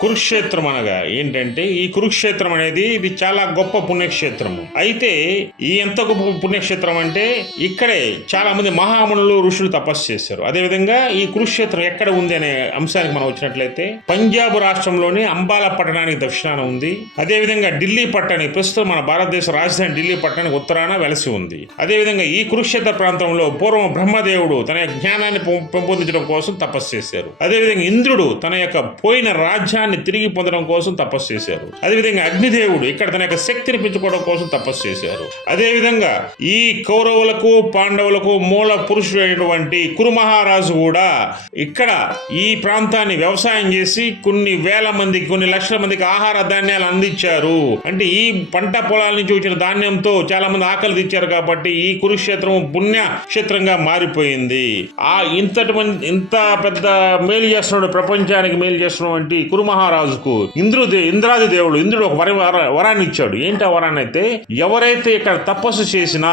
కురుక్షేత్రం అనగా ఏంటంటే, ఈ కురుక్షేత్రం అనేది ఇది చాలా గొప్ప పుణ్యక్షేత్రము. అయితే ఈ ఎంత గొప్ప పుణ్యక్షేత్రం అంటే ఇక్కడే చాలా మంది మహామునులు ఋషులు తపస్సు చేశారు. అదేవిధంగా ఈ కురుక్షేత్రం ఎక్కడ ఉంది అనే అంశానికి మనం వచ్చినట్లయితే పంజాబ్ రాష్ట్రంలోని అంబాలా పట్టణానికి దక్షిణాన ఉంది. అదేవిధంగా ఢిల్లీ పట్టణానికి, ప్రస్తుతం మన భారతదేశ రాజధాని ఢిల్లీ పట్టణానికి ఉత్తరాన వెలసి ఉంది. అదేవిధంగా ఈ కురుక్షేత్ర ప్రాంతంలో పూర్వం బ్రహ్మదేవుడు తన జ్ఞానాన్ని పెంపొందించడం కోసం తపస్సు చేశారు. అదేవిధంగా ఇంద్రుడు తన యొక్క పోయిన రాజ్యాన్ని తిరిగి పొందడం కోసం తపస్సు చేశారు. అదేవిధంగా అగ్నిదేవుడు ఇక్కడ తన యొక్క శక్తిని పెంచుకోవడం కోసం తపస్సు చేశారు. అదేవిధంగా ఈ కౌరవులకు పాండవులకు మూల పురుషుడైనటువంటి కురు మహారాజు కూడా ఇక్కడ ఈ ప్రాంతాన్ని వ్యవసాయం చేసి కొన్ని వేల మందికి, కొన్ని లక్షల మందికి ఆహార ధాన్యాలు అందించారు. అంటే ఈ పంట పొలాల నుంచి వచ్చిన ధాన్యంతో చాలా మంది ఆకలి తెచ్చారు కాబట్టి ఈ కురుక్షేత్రం పుణ్యక్షేత్రంగా మారిపోయింది. ఇంత పెద్ద మేలు చేస్తున్నాడు, ప్రపంచానికి మేలు చేస్తున్నటువంటి కురు మహారాజుకు ఇంద్రాది దేవుడు ఇంద్రుడు ఒక వరాన్ని ఇచ్చాడు. ఏంటి ఆ వరాన్ని అయితే, ఎవరైతే ఇక్కడ తపస్సు చేసినా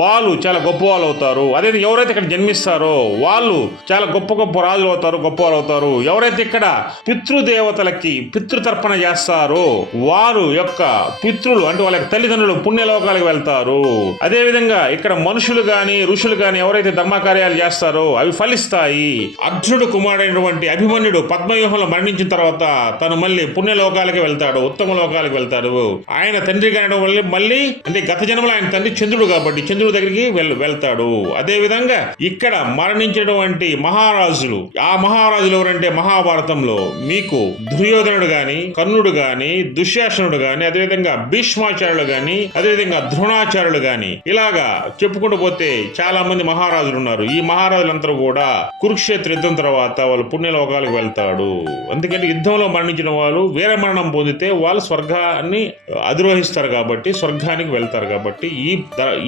వాళ్ళు చాలా గొప్ప వాళ్ళు అవుతారు. అదే ఎవరైతే ఇక్కడ జన్మిస్తారో వాళ్ళు చాలా గొప్ప గొప్ప రాజులు అవుతారు, గొప్ప వాళ్ళు అవుతారు. ఎవరైతే ఇక్కడ పితృదేవతలకి పితృతర్పణ చేస్తారో వారు యొక్క పితృలు అంటే వాళ్ళ తల్లిదండ్రులు పుణ్యలోకాలకు వెళ్తారు. అదే విధంగా ఇక్కడ మనుషులు గాని ఋషులు గాని ఎవరైతే ధర్మకార్యాలు చేస్తారో అవి ఫలిస్తాయి. అర్జునుడు కుమారుడైనటువంటి అభిమన్యుడు పద్మవ్యూహంలో మరణించిన తర్వాత తను మళ్ళీ పుణ్యలోకాలకి వెళ్తాడు, ఉత్తమ లోకాలకు వెళ్తాడు. ఆయన తండ్రి కానడం వల్ల మళ్ళీ అంటే గత జన్మలో ఆయన తండ్రి చంద్రుడు కాబట్టి చంద్రుడి దగ్గరికి వెళ్తాడు. అదే విధంగా ఇక్కడ మరణించినటువంటి మహారాజులు, ఆ మహారాజులు ఎవరంటే మహాభారతంలో మీకు దుర్యోధనుడు గాని, కర్ణుడు గాని, దుశ్శాసనుడు గాని, అదేవిధంగా భీష్మాచార్యులు గాని, అదేవిధంగా ద్రోణాచార్యులు గాని, ఇలాగా చెప్పుకుంటూ పోతే చాలా మంది మహారాజులు ఉన్నారు. ఈ మహారాజులందరూ కూడా కురుక్షేత్ర యుద్ధం తర్వాత వాళ్ళు పుణ్యలోకాలకు వెళ్తాడు. ఎందుకంటే యుద్ధంలో మరణించిన వాళ్ళు వీర మరణం పొందితే వాళ్ళు స్వర్గాన్ని అధిరోహిస్తారు కాబట్టి స్వర్గానికి వెళ్తారు. కాబట్టి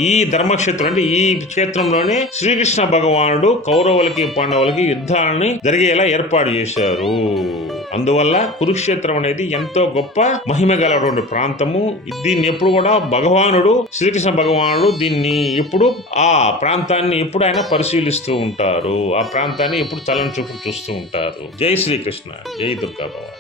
ఈ ధర్మక్షేత్రం అంటే ఈ క్షేత్రంలోనే శ్రీకృష్ణ భగవానుడు కౌరవులకి పాండవులకి యుద్ధాలని జరిగేలా ఏర్పాటు చేశారు. అందువల్ల కురుక్షేత్రం అనేది ఎంతో గొప్ప మహిమ గలటువంటి ప్రాంతము. దీన్ని ఎప్పుడు కూడా శ్రీకృష్ణ భగవానుడు దీన్ని ఎప్పుడు ఆ ప్రాంతాన్ని ఎప్పుడు ఆయన పరిశీలిస్తూ ఉంటారు. ఆ ప్రాంతాన్ని ఎప్పుడు చలని చూపు చూస్తూ ఉంటారు. జై శ్రీకృష్ణ, జై దుర్గా భవాని.